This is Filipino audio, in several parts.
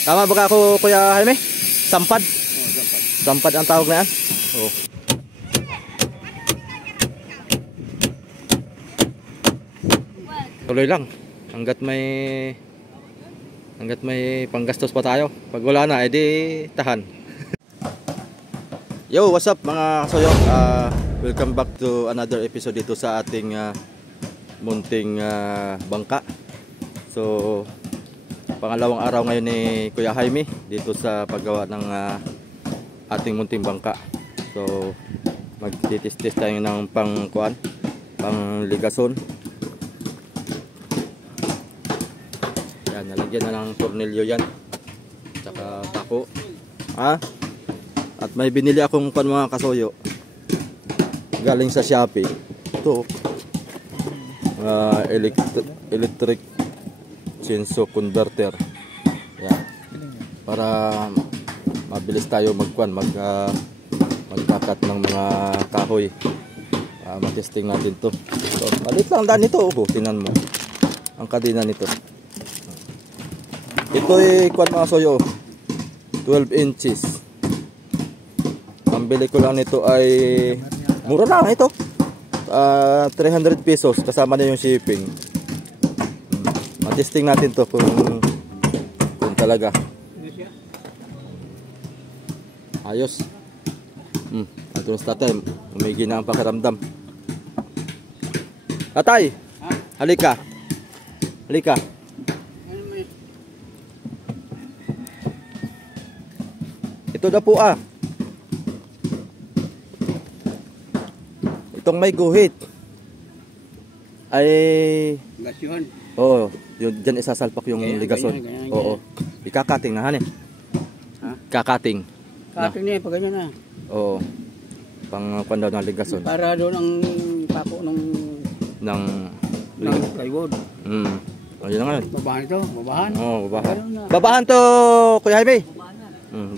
Tama ba ako, Kuya Jaime? Sampad? Sampad. Sampad ang tawag na yan? Oo. Tuloy lang. Hanggat may panggastos pa tayo. Pag wala na, edi tahan. Yo, what's up mga kasoyo? Welcome back to another episode dito sa ating munting bangka. So, pangalawang araw ngayon ni Kuya Jaime dito sa paggawa ng ating munting bangka. So, magtitis-tis tayo ng pang ligason. Yan, nalagyan na ng tornilyo yan. Tsaka tako. At may binili akong mga kasoyo. Galing sa Shopee. Ito. Electric chainsaw converter. Yan. Para mabilis tayo magkakat ng mga kahoy. Matesting natin to. So, malit lang daan ito. Tingnan mo. Ang kadena nito. Ito ay mga soyo. 12 inches. Ang bili ko lang nito ay mura lang ito. 300 pesos kasama na yung shipping. Matesting natin to kung talaga ayos. Ito na tatay, umigi na ang pakiramdam. Tatay, halika. Halika. Ito na po itong may guhit ay Gasyon. oo, yun dyan isasalpak yung ligason. Oo. Ikakating na hanin. Kakating. Kating niya pag ganyan na. Oo. Pang pandaw ng ligason. Para doon ang pako ng plywood. Ayun na ngayon. Babahan ito, babahan. Oo, babahan. Babahan to, Kuya Jaime.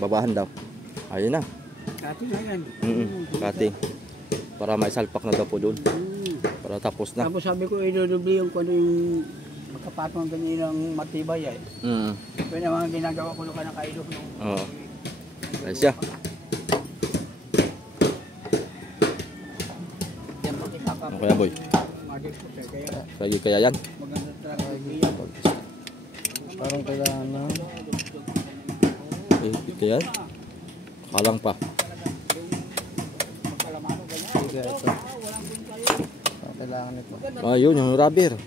Babahan daw. Ayun na. Kating na yan. Kating. Para maisalpak na daw po doon. Para tapos na. Tapos sabi ko, idudubli yung kung ano yung magkapatong ganyan ng matibay ay. Ito yung mga ginagawa ko nung kanakailok nung. Oo. Ayos siya. Yan pakipaka. Ano kaya boy? Lagi kaya yan? Maganda talaga yan. Parang kailangan na. Kaya? Kalang pa. Ito. Kailangan ito. Yun, yung rubber.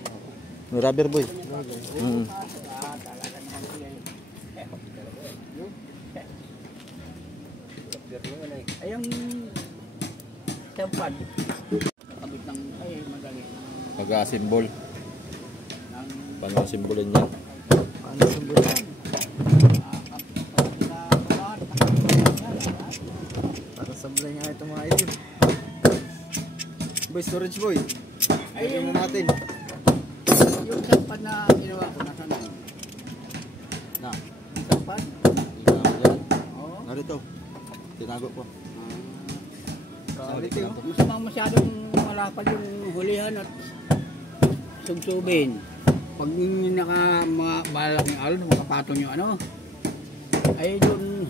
Yung rubber boy. Ay, ang sampad. Kabit ng, ay, madali. Mag-asimbol. Paano simbolin yan? Paano sumbulan? Para sablay nga ito mga idol. Boy, storage boy. Ayun na natin. Yung sampad na ginawa ko, nasa na? Na. Yung sampad? Oo. Narito. Tinago ko. Masyadong malapad yung hulihan at subsubin. Pag malaking alon, makapatong yung ano, ay doon.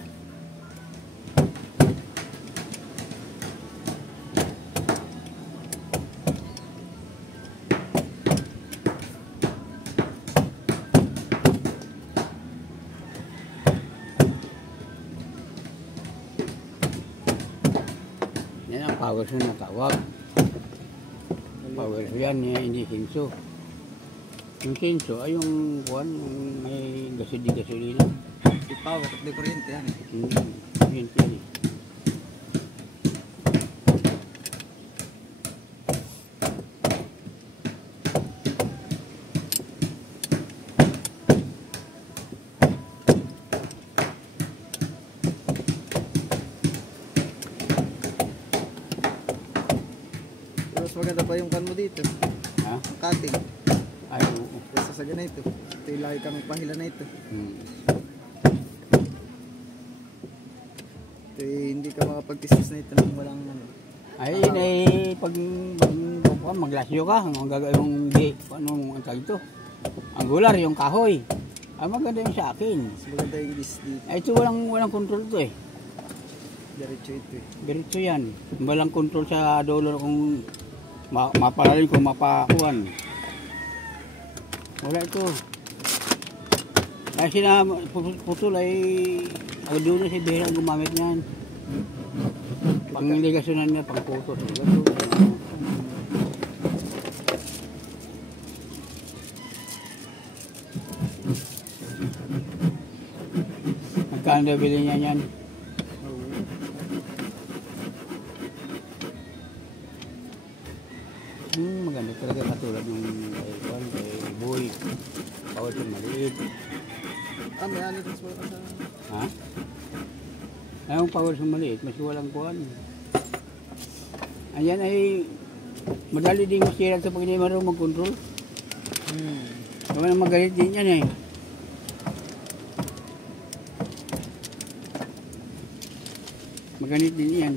Yan ang power saw na tawag. Power saw yan, hindi sinso. Yung sinso ay yung kuwan, may gasolina. Power at kuryente yan. Yun yan eh. Mas maganda pa yung kan mo dito. Cutting. Ay, oo. Kasi sa ganito. Ito yung lagi kami pahila na ito. Ito hindi ka makapag-tistis na ito ng walang ano. Ay, pag maglasyo ka, ang gagawin mong anong tawag ito? Angular, yung kahoy. Ang maganda yung sa akin. Mas maganda yung list dito. Ay, ito walang control to eh. Diretso ito eh. Diretso yan. Walang control sa dollar kung mapalalim kung mapakuan. Wala ito. Kasi na putol ay ako doon na si Bera ang gumamit niyan. Pangligasyonan niya, pang putol. Magkano nabili niya yan? Maganda talaga katulad ng kay Boy. Bawal yung maliit. May ano dito sa sa... Ha? Ayong power sa maliit, mas walang kuhan. Ayan ay madali din masira ito pag hindi marunong mag-control. Naman magalit din yan eh. Maganit din yan.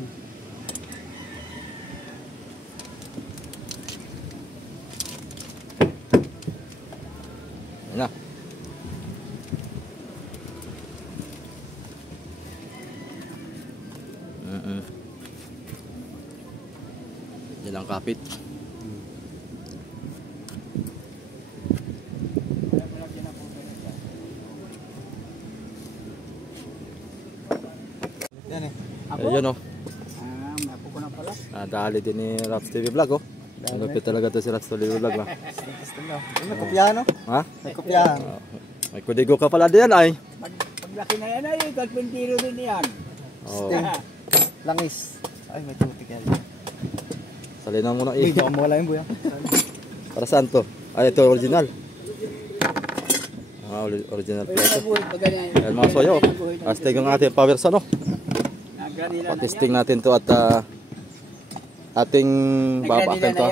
Na. Yan ang kapit. Yan eh. Ayun oh. Mapo ko na pala. Dali din ni Raps TV Vlog oh. Ang lupit talaga to si Raps TV Vlog ba? Gusto mo. May kopyahan no? Ha? May kopyahan. May kudigo ka pala diyan ay. Paglaki na yan ay, kalpintiro din yan. Oh. Langis. Ay, may tutik yan. Salinan mo na Uy, eh. baka mawala yung buya. Para saan to? Ay, ito original. Original pala ito. Yan mga soyo. Astig ang ating power sa no. Patesting natin to at ating babaakin to.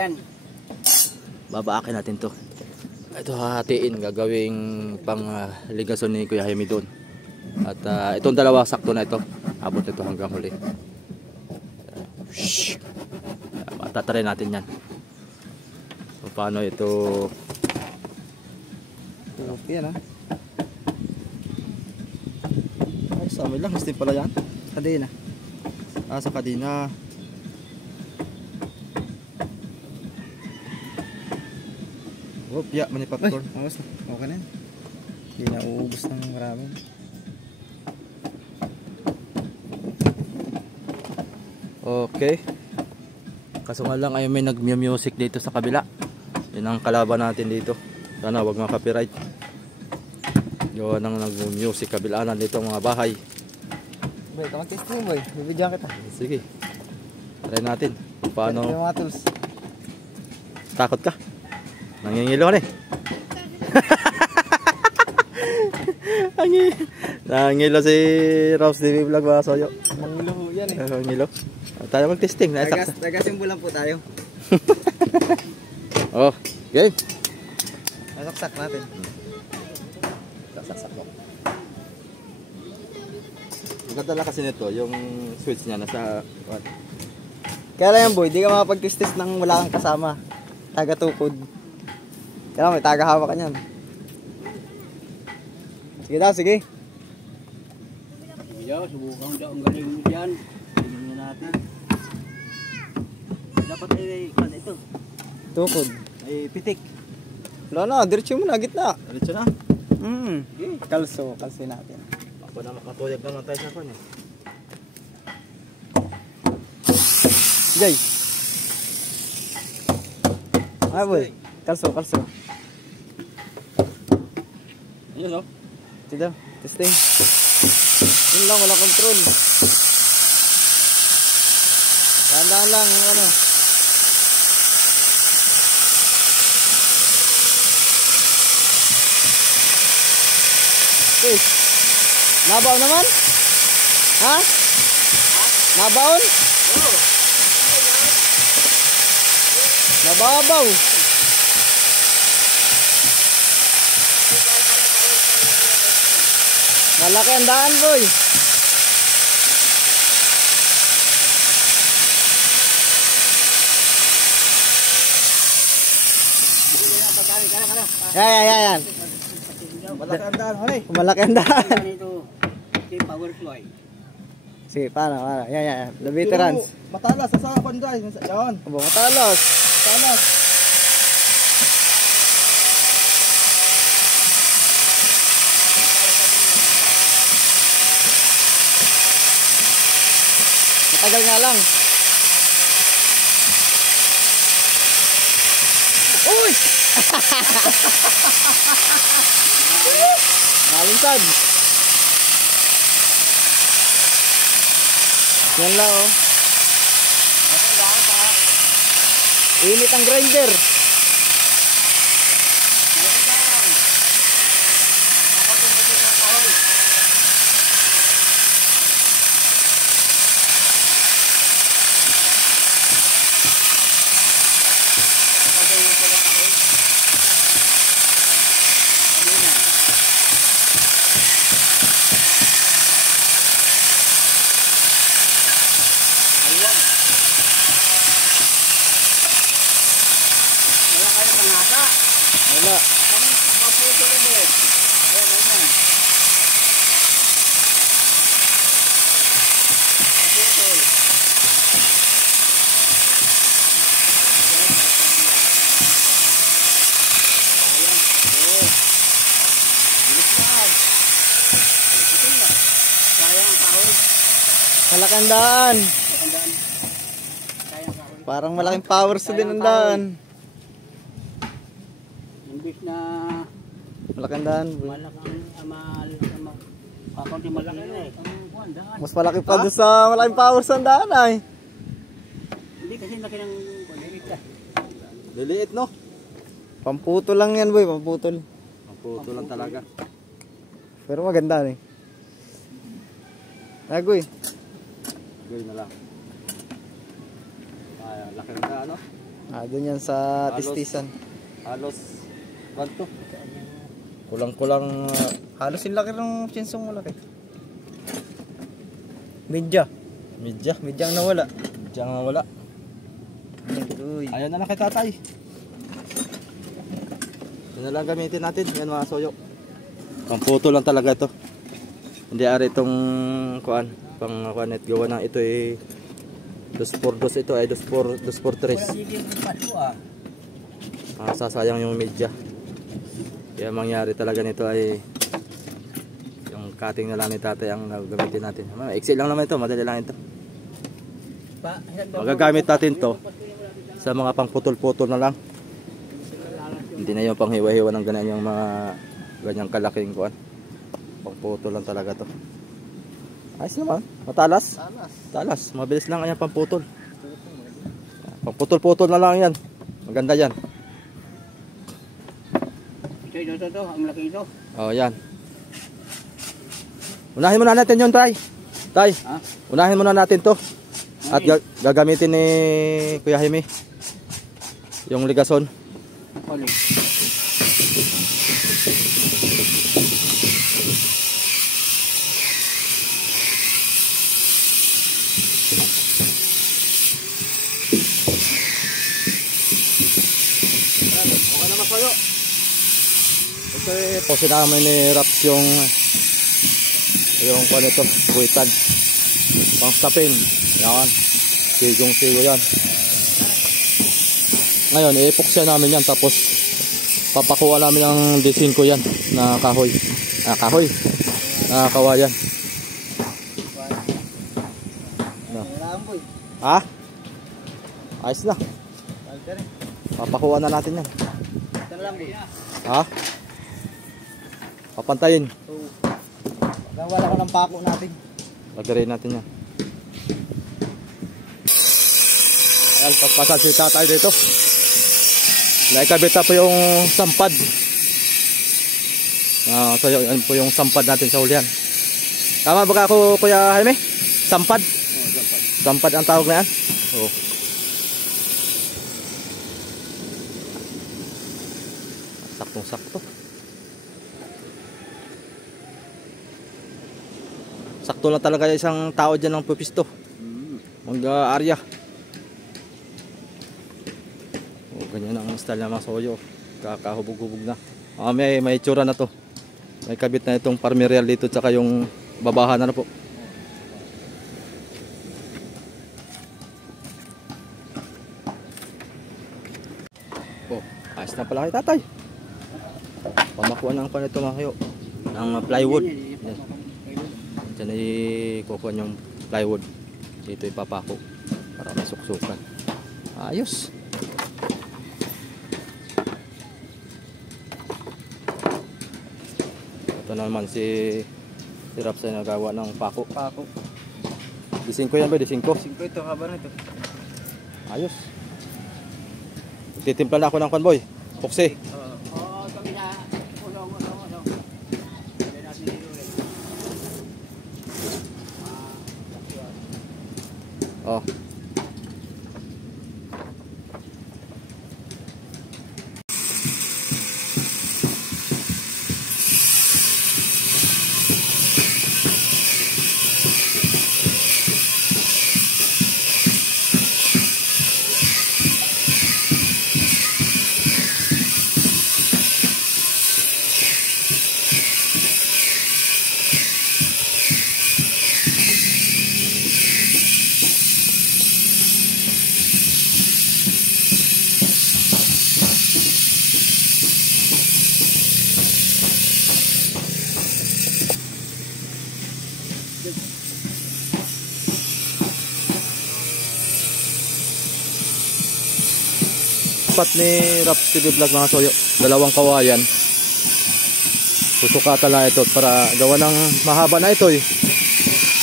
Babaakin natin to. Ito hahatiin, gagawing pang ligason ni Kuya Jaime doon. At itong dalawa sakto na ito. Abot ito hanggang huli. Matatry natin yan. So, paano ito? Okay na. Ay, sa amin lang. Gusto pala yan. Kadena. Sa kadina. Opya, manipaptor. Ay, okay na yan. Hindi na uubos ng marami. Okay. Kaso nga lang ay may nag-music dito sa kabila. Yun ang kalaban natin dito. Sana wag ma-copyright. Yun ang nag-music kabilaan dito mga bahay. Boy, mag-testing boy. Bibidyoan kita. Sige. Try natin. Kung paano. Yung mga tools. Takot ka? Nangingilo ka na eh. Nangingilo si Raps TV Vlog mga soyo. Mangilo ho yan eh. Nangingilo. Tayo mag-testing. Taga-simbulan po tayo. Oh, game. Nasaksak natin. Saksak mo. Ang ganda lang kasi nito, yung switch niya nasa what? Kaya lang yan boy, di ka makapag-test ng wala kang kasama. Taga-tukod. Kaya may taga-hawak ka niyan. Sige daw, sige. Yo, subukan daw ang galing mo dyan. Tingnan natin. Dapat ay kan ito. Tukod. Ay pitik. Wala na, diretso mo na, gitna. Diretso na. Kalso natin. Ako na makatuyag naman tayo sa kanya. Jay. Ay boy, kalso. Ayun o. Sige, testing. Yun lang, wala control. Dahan-dahan lang, yung ano. Okay. Nabaw naman? Ha? Nabaon? Oo. Nababaw. Malaki ang daan, boy. Yan. Malaki ang daan, honey. Malaki ang daan. Ano ito? Ito yung power fly. Sige, paano? Yan. The veterans. Matalas, sa panday. Yan. Abo, matalas. Matalas. Matagal nga lang. Uy! Nalinsad. Yan lang oh. Init ang grinder. Wala kayo pangasa. Wala. Kami maputo rin eh. Ayan, ayan. Maputo. Ayan. Oo. Bilis lang. Ito na. Sayang ang kahoy. Kalakandaan. Matandaan. Sayang ang kahoy. Parang malaking power sa dinandaan. Imbis na Malakandaan. malakang kakunti malaki na eh. Mas malaki pa doon sa malaking power sa daan ay. Hindi kasi laki ng kulirit ka. Liliit, no? Pamputol lang yan boy, pamputol. Puto lang talaga. Pero maganda eh. Agoy. Gawin na lang. Ay, laki ng daan, no? Doon yan sa tistisan. Halos, kanto. Kulang-kulang, Halos yung laki ng chinsong malaki. Medya. medya. Medya ang nawala. Medya nga wala. Uy. Ayaw na lang kay tatay. Yun na lang gamitin natin. Yan mga soyo. Pamputo lang talaga ito. Hindi ari itong kuan. Pang kuanet gawa ng ito eh. 2x2 ito ay 2x3. Sasayang yung medya. Kaya mangyari talaga nito ay yung cutting na lang ni tatay ang gagamitin natin. Excel lang naman ito. Madali lang ito. Magagamit natin to sa mga pangputol-putol na lang. Hindi na yung panghiwa-hiwa ng ganyan yung mga ganyang kalaking kuan. Pangputol lang talaga to. Ayos naman. Matalas? Talas. Mabilis lang kanya pamputol. Pangputol-putol na lang yan. Maganda yan. Ito, ang laki ito. Oh, yan. Unahin muna natin yun, Tay. Tay, Ha? unahin muna natin to. At gagamitin ni Kuya Jaime yung ligason. Ulit. Okay naman sa'yo. Kasi pose namin ni Raps yung kung ito, buwitan. Pang stopin. Yan. Sigong-sigo yan. Ngayon, i-epoxy namin yan. Tapos, papakuha namin ang design ko yan na kahoy. Kahoy. Kawayan. No. Ha? Ayos na. Papakuha na natin yan. Ha? Papantayin. Wala ko ng pako natin. Lagarin natin yan. Ayan, pagpasan si tatay dito. Naikabit na po yung sampad. So yan po yung sampad natin sa ulihan. Tama ba ako, Kuya Jaime? Sampad? Sampad. Sampad ang tawag na yan? Oo. Saktong-sakto. Sakto lang talaga isang tao dyan ng pupisto. Mag-area. Ganyan ang style ng mga soyo. Kakahubog-hubog na. May itsura na to. May kabit na itong parmerial dito tsaka yung babahan na po. Oh, ayos na pala kay tatay. Pamakuha ng pa nito mga kayo. Ng plywood. Yan. Diyan ay kukuha yung plywood. Dito ipapako para may suksukan. Ayos. Ito naman si Raps ay nagawa ng pako. Pako. Dising ko yan ba? Dising ko. 5 ito, haba na ito. Ayos. Titimpla na ako ng convoy. Puksi. Oo, kami na. Ulong. Kaya natin dito rin. Oh. Dapat ni Raps TV Vlog mga soyo, dalawang kawayan. Susukatan na ito para gawa ng mahaba na ito eh.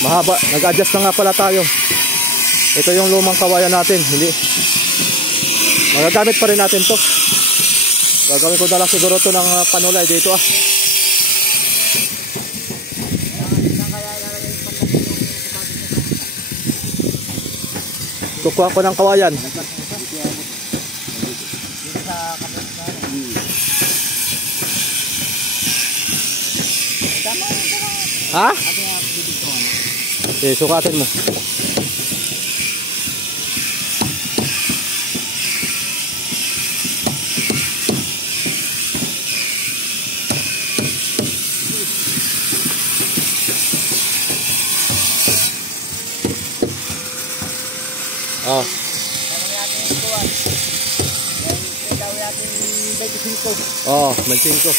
Mahaba, nag-adjust na nga pala tayo. Ito yung lumang kawayan natin, hindi. Magagamit pa rin natin to. Gagawin ko na lang siguro to ng panulay dito ah. Kukuha ko ng kawayan. Ha? Okay, sukatin mo. Oh. Oh, 25.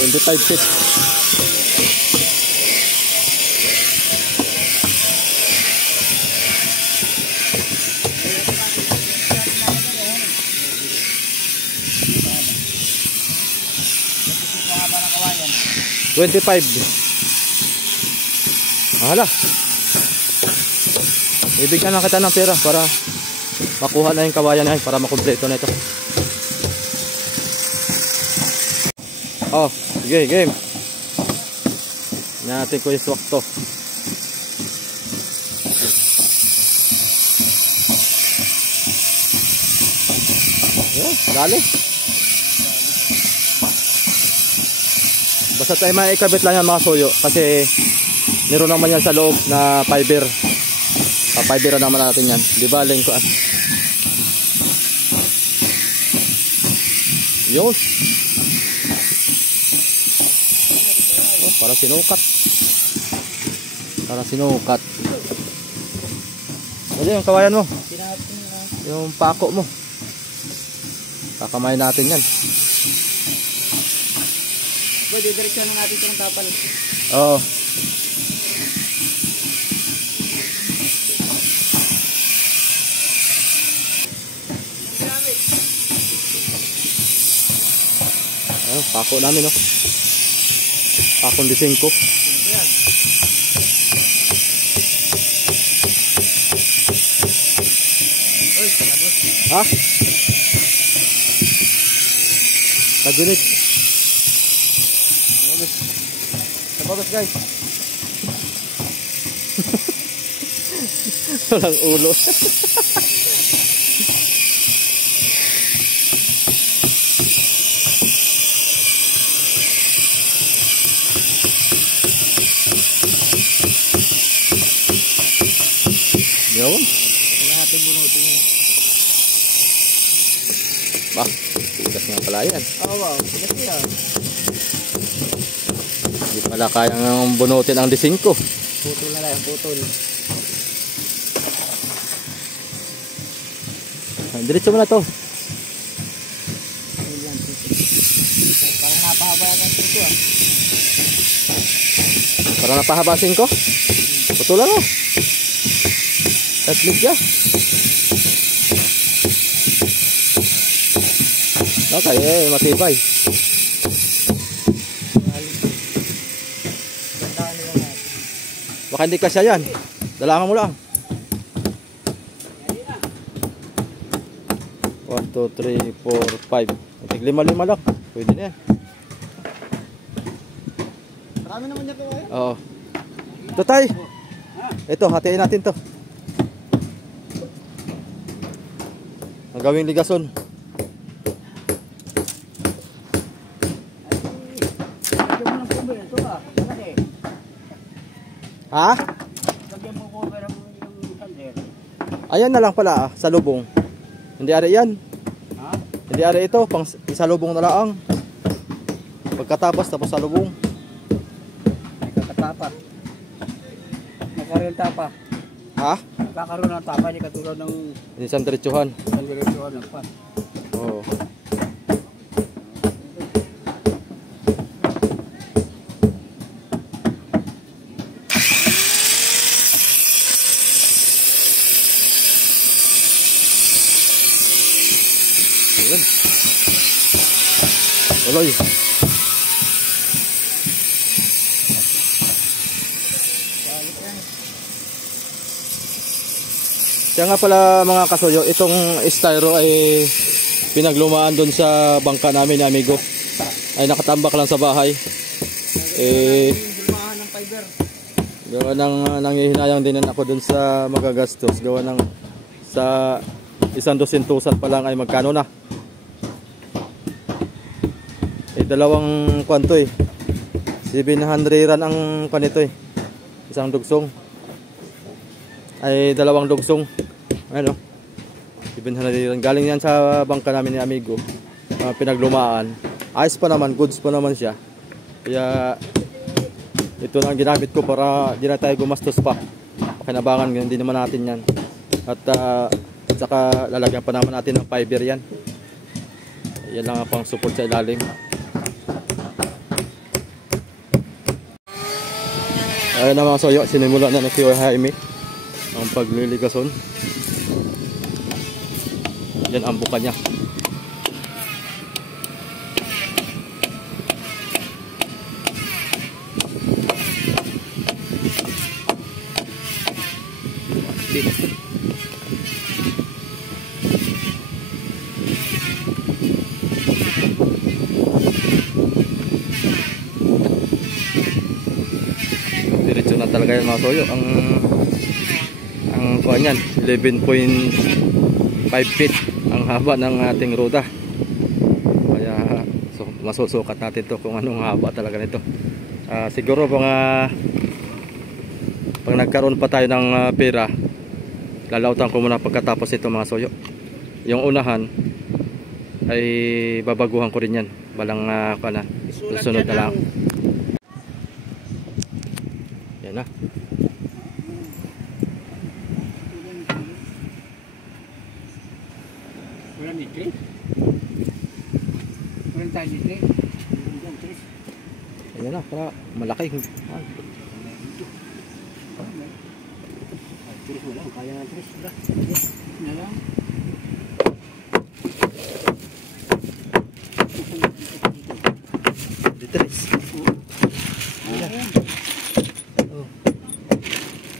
25 feet. $25. Hala. Ibigyan na kita ng pera para makuha na yung kawayan na yun, para makumpleto na ito. Oh, sige, game. Natin ko yung swak to. Oh, dali. Basta tayo maikabit lang yan mga soyo, kasi meron naman yan sa loob na fiber. Fiber naman natin yan. Di ba, lengkoan. Yun. Oh, para sinukat. Para sinukat. Dali yung kawayan mo. Yung pako mo. Kakamay natin yan. Boy, didiretso na natin ito ng tapal. Oo. Ayun, pako namin, no? Pakong 5. Ha? Kagunit. Tapos guys. Walang ulo. Yun. Kaya natin bunutin yun. Bah, tigas nga pala yan. Oo, wow. Tigas niya. Hindi pala kayang bunutin ang D5. Putol na lang, putol. Diretso mo na to. Ayun yan, putol. Parang napahaba yata ang putol ah. Para napahaba 5. Putulan mo. At ligya. Okay, matibay. Gandahan nila natin. Baka hindi kasya yan. Dalangan mo lang. 1, 2, 3, 4, 5. Tig 5 lang. Pwede na yan. Marami naman niya ito eh. Oo. Ito tay. Ito, hatiin natin to. Ang gawing ligason. Lagyan mo ng cover ito ah. Kasi, Ha? lagyan mo cover yung sander. Ayan na lang pala sa lubong. Hindi ari yan. Ha? Hindi ari ito, pang isa lubong na lang. Pagkatapos tapos sa lubong. May kakatapa. Nagkaroon tapa. Ha? Nagkakaroon ng tapa. Hindi katulad ng Isang diretsuhan. isang direksyon ng pan. Oo. Ayun. Tuloy. Kaya nga pala mga kasuyo, itong styro ay pinaglumaan doon sa bangka namin ni amigo. Ay nakatambak lang sa bahay. Gulmahan ng fiber. Gawa ng nangihinayang din ako doon sa magagastos. Gawa ng sa 1,200 pa lang ay magkano na. Dalawang kwanto 700 ran ang panito Isang dugsong. Ay dalawang dugsong. Ano? 700 ran. Galing yan sa bangka namin ni amigo. Pinaglumaan. Ayos pa naman, goods pa naman siya. Kaya ito na ang ginamit ko para di na tayo gumastos pa. Pakinabangan, hindi naman natin yan. At saka lalagyan pa naman natin ng fiber yan. Yan lang ang pang support sa ilalim. Ayun na mga soyo, sinimula na si Jaime ang pagliligason. Yan ang buka niya. Diretso na talaga yan mga soyo. Ang kuha niyan 11.5 feet ang haba ng ating ruta. Kaya masusukat natin to kung anong haba talaga nito. Siguro pag nagkaroon pa tayo ng pera, lalautan ko muna pagkatapos ito mga soyo. Yung unahan ay babaguhan ko rin yan. Balang susunod na lang. Yan na. Wala ni Chris? Wala tayo ni Chris? Ayan na, para malaki. Chris wala, kaya na Chris. Na lang. Ditris. Ayan. Oh.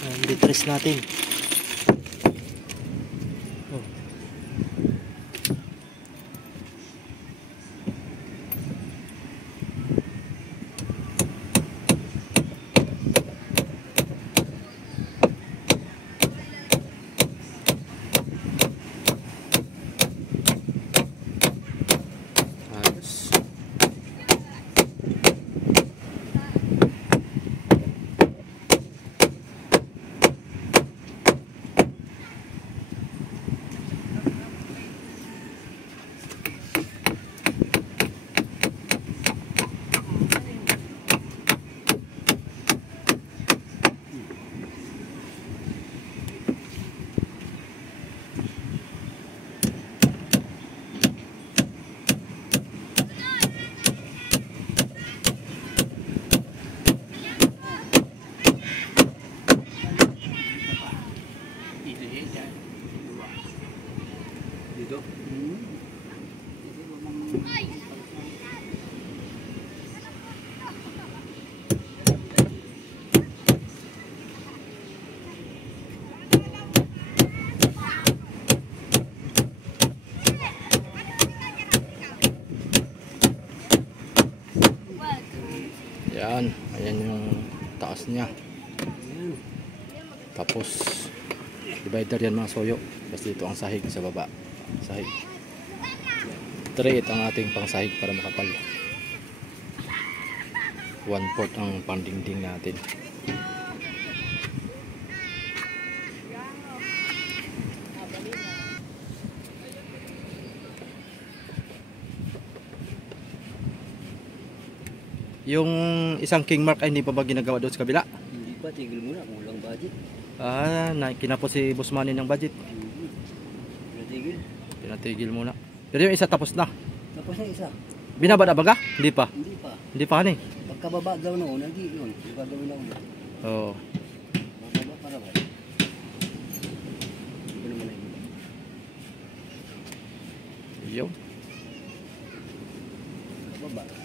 Ang ditris natin. Oh. Ayos. Yan, ayan yung taas niya. Tapos divider yan mga soyo. Basta dito ang sahig sa baba. Sahig. 3/8 ang ating pang sahig para makapal. 1/4 ang pandingding natin. Yung isang king mark ay hindi pa ba ginagawa doon sa kabila? Hindi pa, tigil muna, kulang budget. Kinapos si Boss Manny ng budget. Tigil. Pinatigil muna. Pero yung isa tapos na. Tapos na isa. Binaba na baga? Hindi pa. Hindi pa. Hindi pa ni. Pagkababa daw noon, hindi yun. Gagawin na ulit. Oo. Bababa para ba? Hindi naman na yun. Yung. Bababa.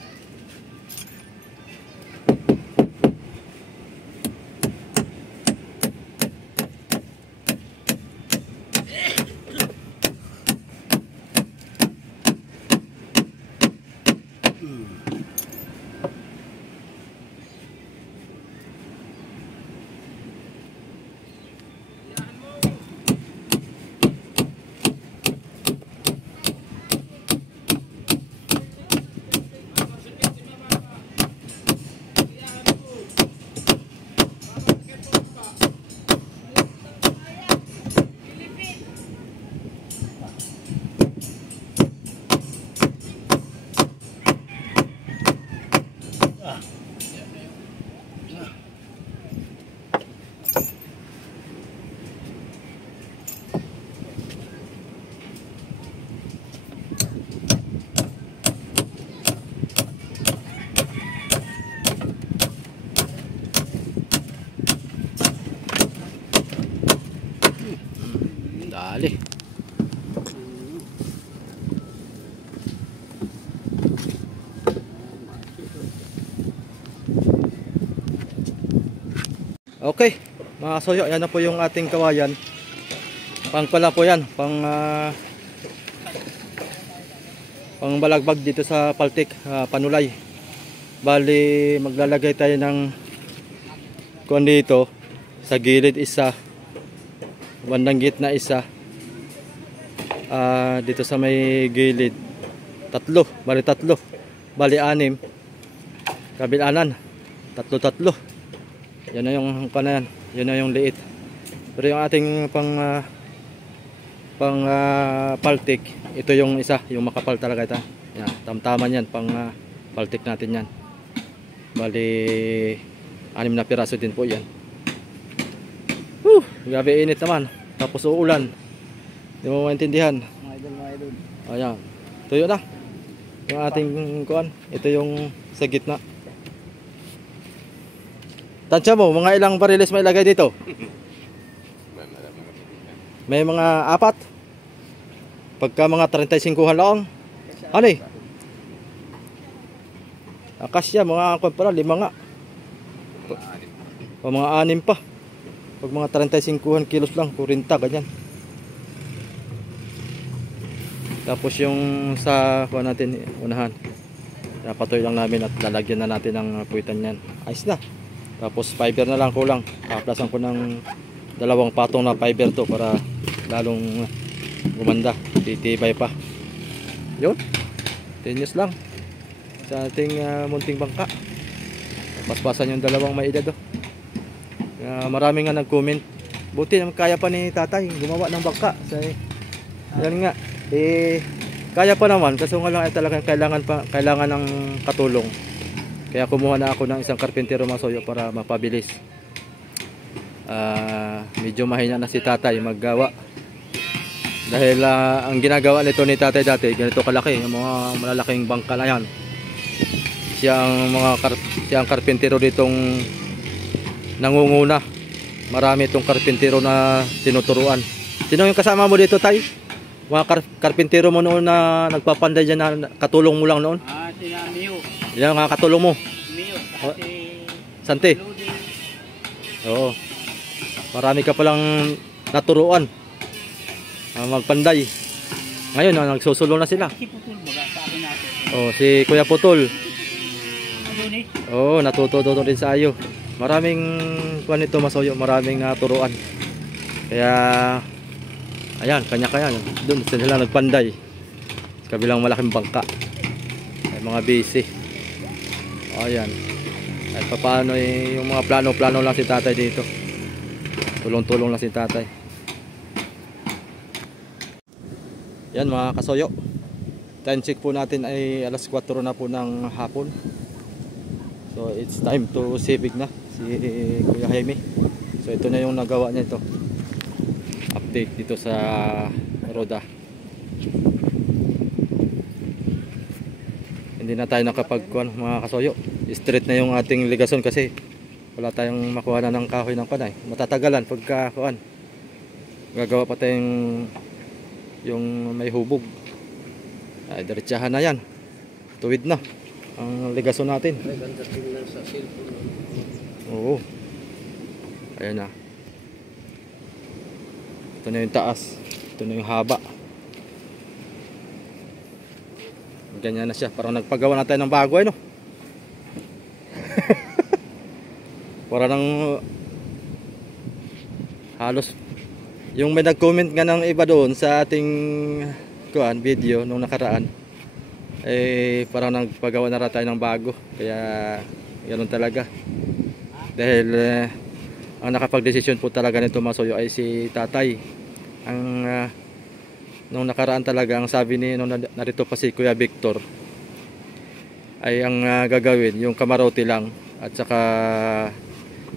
Dali. Okay, mga soyo, yan na po yung ating kawayan. Pang pala po yan, pang balagbag dito sa Paltik, Panulay. Bali, maglalagay tayo ng kuwan dito, sa gilid isa, bandang gitna isa, dito sa may gilid tatlo, bali 6, kabilanan tatlo. Yan na yung kanayan, yun na yung liit. Pero yung ating pang Paltik, ito yung isa, yung makapal talaga ito. Yan, tamtaman yan, pang Paltik natin yan. Bali 6 na piraso din po yan. Grabe init naman, tapos uulan. Hindi mo maintindihan. Mga idol. Ayan, tuyo na yung ating kuan. Ito yung sa gitna. Tansya mo, mga ilang bariles may ilagay dito? May mga 4. Pagka mga 35 lang. Ano eh? Akasya, mga kuan pala, 5 nga. O mga 6 pa. Pag mga 35 kilos lang, 40, ganyan. Tapos yung sa kuan natin, unahan. Napatoy lang namin at lalagyan na natin ng puwitan yan. Ayos na. Tapos fiber na lang kulang. Paplasan ko ng 2 patong na fiber to para lalong gumanda. Titibay pa. Yun. 10 years lang sa ating munting bangka. Paspasan yung 2 may edad. Marami nga nag-comment. Buti naman kaya pa ni tatay gumawa ng bangka. Yan nga. Kaya pa naman. Kaso nga lang ay talagang kailangan ng katulong. Kaya kumuha na ako ng isang karpintero mga soyo para mapabilis. Medyo mahina na si tatay maggawa. Dahil ang ginagawa nito ni tatay dati, ganito kalaki, yung mga malalaking bangka na yan. Siya ang karpintero ditong nangunguna. Marami itong karpintero na tinuturuan. Sino yung kasama mo dito, tay? Mga karpintero mo noon na nagpapanday dyan na katulong mo lang noon. Sina Mio. Yan mga katulong mo. Mio. Oh, Si Sante. Ludi. Oo. Marami ka palang naturuan. Magpanday. Ngayon, nagsusulong na sila. Si Putol baga sa akin natin. Oh, si Kuya Putol. Ano ni? Oo, natututo din sa iyo. Maraming kuan ito Masoyo, maraming naturuan. Kaya ayan, kanya-kanya. Doon sila nagpanday. Sa kabilang malaking bangka. Ay mga busy. Ayan. At paano yung mga plano-plano lang si tatay dito. Tulong-tulong lang si tatay. Yan mga kasoyo. Time check po natin ay alas 4 na po ng hapon. So it's time to sibig na si Kuya Jaime. So ito na yung nagawa niya ito. Update dito sa Roda. Hindi na tayo nakapagkuhan mga kasoyo. Straight na yung ating ligason kasi wala tayong makuha na ng kahoy ng panay. Matatagalan pagka kuhan. Gagawa pa tayong yung may hubog. Ay diretsahan na yan. Tuwid na ang ligason natin. Oo. Ayan na. Ito na yung taas. Ito na yung haba. Ganyan na siya. Parang nagpagawa na tayo ng bago no? Para nang halos yung may nag-comment nga ng iba doon sa ating kuan video nung nakaraan eh parang nagpagawa na tayo ng bago. Kaya ganoon talaga. Dahil ang nakapagdesisyon po talaga nito Masoyo ay si tatay. Ang nung nakaraan talaga ang sabi ni nung narito pa si Kuya Victor ay ang gagawin yung kamarote lang at saka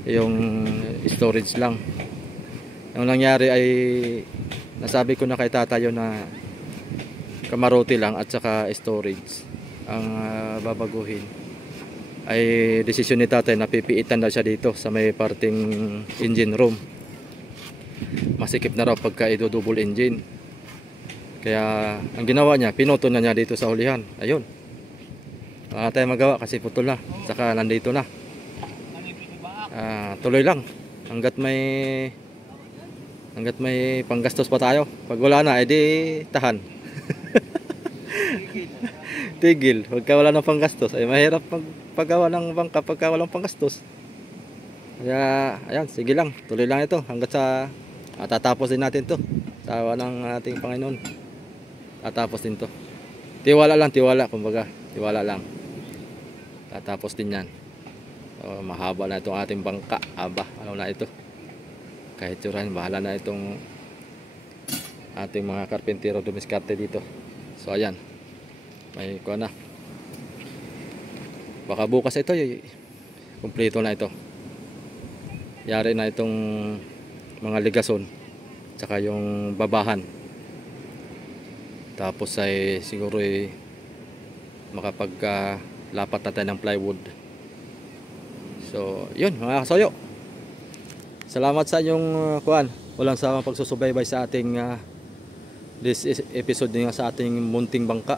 yung storage lang. Ang nangyari ay nasabi ko na kay tatayo na kamarote lang at saka storage ang babaguhin. Ay desisyon ni tatay na pipiitan daw siya dito sa may parting engine room. Masikip na raw pagka double engine. Kaya ang ginawa niya, pinutol na niya dito sa hulihan. Ayun. Wala tayong magawa kasi putol na. Saka nandito na. Tuloy lang hanggat may panggastos pa tayo. Pag wala na edi tahan. Tigil. Pagka wala ng panggastos ay mahirap paggawa ng bangka pagka walang panggastos. Kaya ayan, sige lang, tuloy lang ito hanggat sa tatapos din natin to sa awa ng ating Panginoon. Tatapos din to. Tiwala lang, kumbaga tiwala lang. Tatapos din yan. Mahaba na itong ating bangka. Aba, ano na ito. Kahit surahin, bahala na itong ating mga karpentero dumiskarte dito. So ayan, may kuha na. Baka bukas ito kumpleto na ito. Yari na itong mga ligason tsaka yung babahan. Tapos ay siguro makapaglapat na tayo ng plywood. So yun mga kasoyo, salamat sa inyong kuan. Walang sawang pagsusubaybay sa ating this episode nga sa ating munting bangka.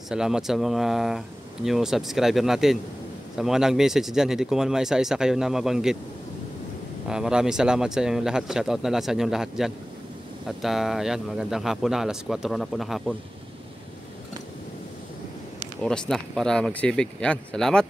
Salamat sa mga new subscriber natin. Sa mga nag-message dyan, hindi ko man maisa-isa kayo na mabanggit. Maraming salamat sa inyong lahat. Shoutout na lang sa inyong lahat dyan. At yan, magandang hapon na. Alas 4 na po ng hapon. Oras na para magsibig. Yan, salamat.